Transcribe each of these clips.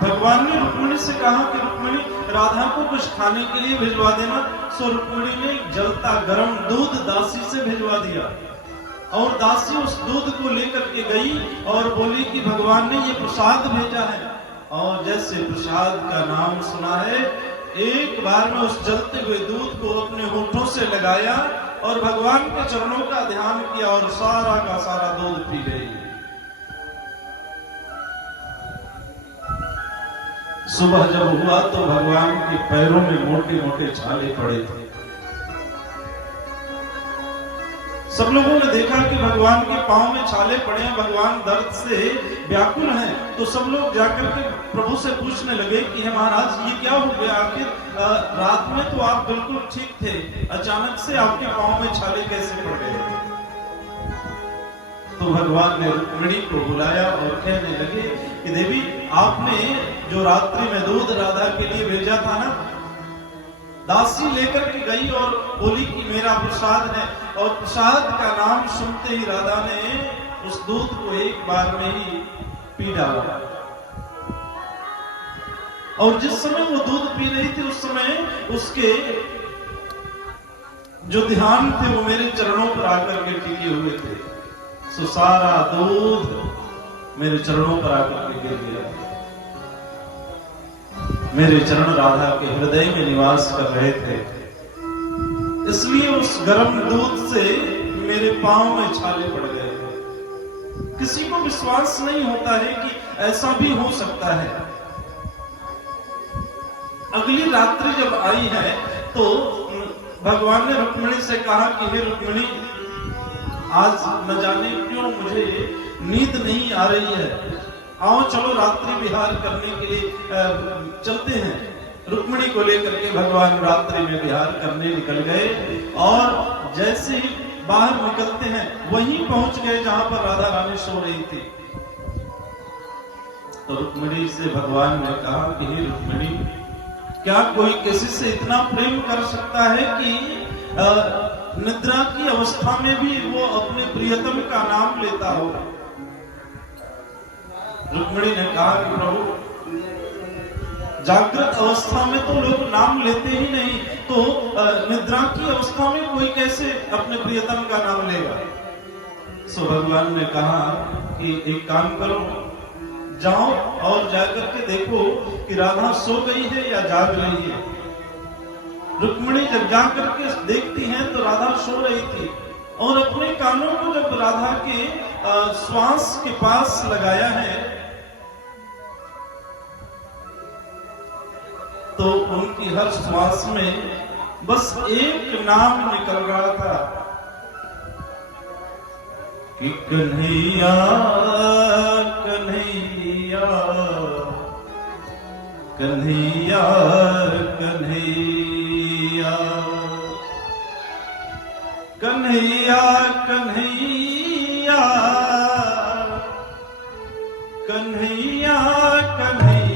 भगवान ने रुक्मिणी से कहा कि रुक्मिणी राधा को कुछ खाने के लिए भिजवा देना। सो रुक्मिणी ने जलता गर्म दूध दासी से भिजवा दिया और दासी उस दूध को लेकर के गई और बोली कि भगवान ने ये प्रसाद भेजा है। और जैसे प्रसाद का नाम सुना है, एक बार में उस जलते हुए दूध को अपने होठों से लगाया और भगवान के चरणों का ध्यान किया और सारा का सारा दूध पी गई। सुबह जब हुआ तो भगवान के पैरों में मोटे मोटे छाले पड़े थे। सब लोगों ने देखा कि भगवान के पांव में छाले पड़े हैं, भगवान दर्द से व्याकुल हैं। तो सब लोग जाकर के प्रभु से पूछने लगे कि महाराज ये क्या हो गया, आखिर रात में तो आप बिल्कुल ठीक थे, अचानक से आपके पांव में छाले कैसे पड़ गए। तो भगवान ने रुक्मिणी को बुलाया और कहने लगे कि देवी, आपने जो रात्रि में दूध राधा के लिए भेजा था ना, दासी लेकर के गई और बोली कि मेरा प्रसाद है। और प्रसाद का नाम सुनते ही राधा ने उस दूध को एक बार में ही पी डाला। और जिस समय वो दूध पी रही थी उस समय उसके जो ध्यान थे वो मेरे चरणों पर आकर के टिके हुए थे। सो सारा दूध मेरे चरणों पर आकर के गिर गया। मेरे चरण राधा के हृदय में निवास कर रहे थे, इसलिए उस गर्म दूध से मेरे पांव में छाले पड़ गए। किसी को विश्वास नहीं होता है कि ऐसा भी हो सकता है। अगली रात्रि जब आई है तो भगवान ने रुक्मिणी से कहा कि हे रुक्मिणी, आज न जाने क्यों मुझे नींद नहीं आ रही है, आओ चलो रात्रि विहार करने के लिए चलते हैं। रुक्मिणी को लेकर के भगवान रात्रि में विहार करने निकल गए और जैसे ही बाहर निकलते हैं वहीं पहुंच गए जहां पर राधा रानी सो रही थी। तो रुक्मिणी से भगवान ने कहा कि हे रुक्मिणी, क्या कोई किसी से इतना प्रेम कर सकता है कि निद्रा की अवस्था में भी वो अपने प्रियतम का नाम लेता हो। रुक्मिणी ने कहा कि प्रभु, जागृत अवस्था में तो लोग नाम लेते ही नहीं, तो निद्रा की अवस्था में कोई कैसे अपने प्रियतम का नाम लेगा। सो भगवान ने कहा कि एक काम करो, जाओ और जाकर के देखो कि राधा सो गई है या जाग रही है। रुक्मिणी जब जाकर के देखती हैं तो राधा सो रही थी और अपने कानों को जब राधा के श्वास के पास लगाया है तो उनकी हर श्वास में बस एक नाम निकल रहा था कि कन्हैया कन्हैया कन्हैया कन्हैया कन्हैया कन्हैया कन्हैया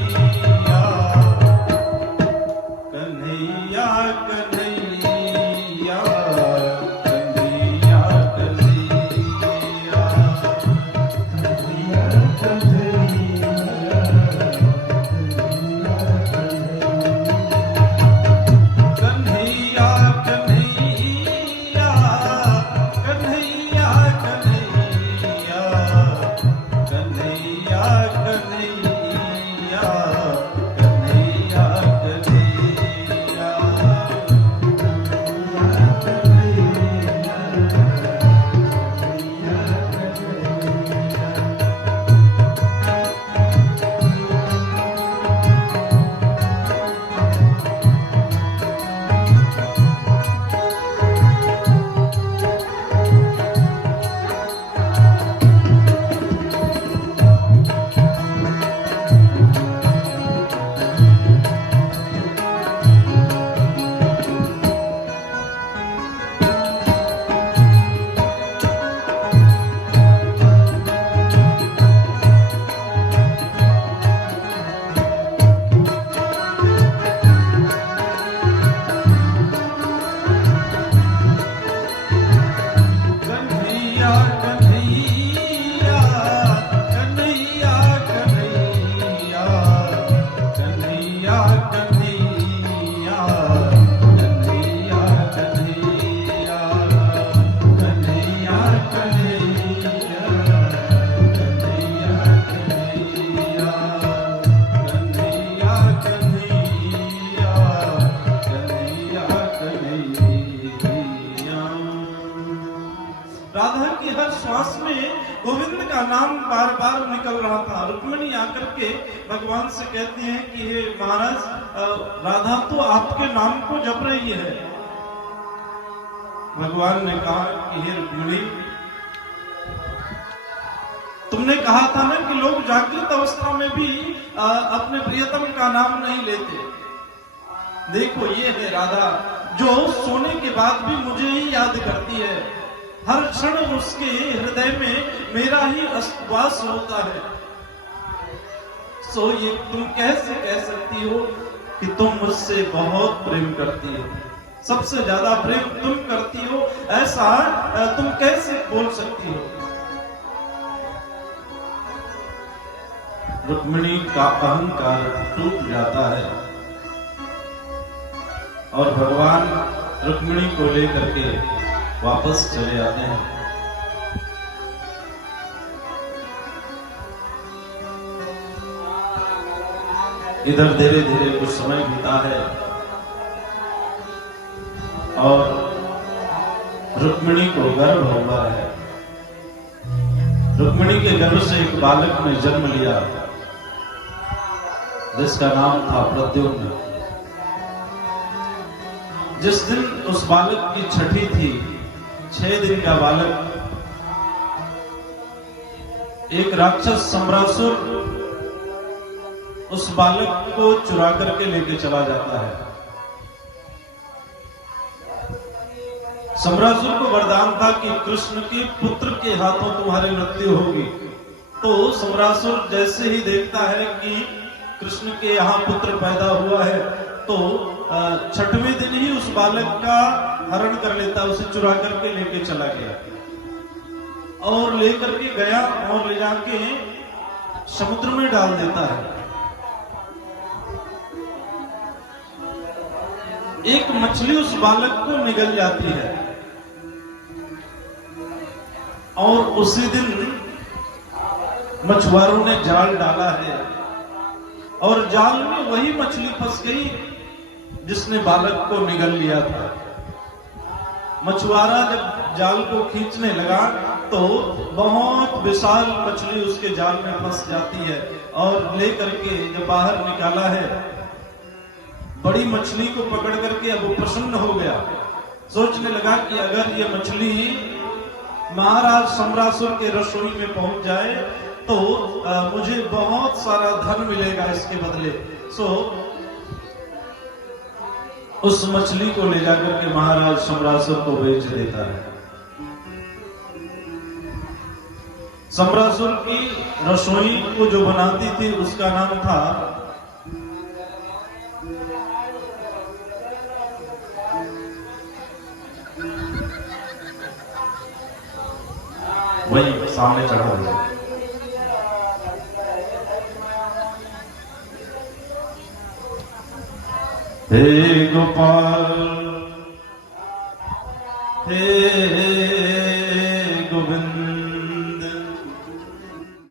बार बार निकल रहा था। रुक्मिणी आकर के भगवान से कहती हैं कि हे महाराज, राधा तो आपके नाम को जप रही है। भगवान ने कहा कि हे रुक्मिणी, तुमने कहा था ना कि लोग जागृत अवस्था में भी अपने प्रियतम का नाम नहीं लेते। देखो ये है राधा, जो सोने के बाद भी मुझे ही याद करती है। हर क्षण उसके हृदय में मेरा ही वास होता है। सो ये तुम कैसे कह सकती हो कि तुम मुझसे बहुत प्रेम करती हो, सबसे ज्यादा प्रेम तुम करती हो, ऐसा तुम कैसे बोल सकती हो? रुक्मिणी का अहंकार टूट जाता है और भगवान रुक्मिणी को लेकर के वापस चले आते हैं। इधर धीरे धीरे कुछ समय बीता है और रुक्मिणी को गर्भ हुआ है। रुक्मिणी के गर्भ से एक बालक ने जन्म लिया जिसका नाम था प्रद्युम्न। जिस दिन उस बालक की छठी थी, 6 दिन का बालक, एक राक्षस सम्रासुर उस बालक को चुरा करके लेके चला जाता है। सम्रासुर को वरदान था कि कृष्ण के पुत्र के हाथों तुम्हारी मृत्यु होगी। तो सम्रासुर जैसे ही देखता है कि कृष्ण के यहाँ पुत्र पैदा हुआ है, तो 6वें दिन ही उस बालक का हरण कर लेता, उसे चुरा करके लेके चला गया और लेकर के गया और ले जाके समुद्र में डाल देता है। एक मछली उस बालक को निगल जाती है और उसी दिन मछुआरों ने जाल डाला है और जाल में वही मछली फंस गई जिसने बालक को निगल लिया था। मछुआरा जब जाल को खींचने लगा तो बहुत विशाल मछली उसके जाल में फंस जाती है और लेकर के जब बाहर निकाला है, बड़ी मछली को पकड़ करके अब वो प्रसन्न हो गया। सोचने लगा कि अगर ये मछली महाराज सम्रासुर के रसोई में पहुंच जाए तो मुझे बहुत सारा धन मिलेगा इसके बदले। सो उस मछली को ले जाकर के महाराज सम्रासुर को बेच देता है। सम्रासुर की रसोई को जो बनाती थी उसका नाम था वही सामने चढ़ा दिया। हे गोपाल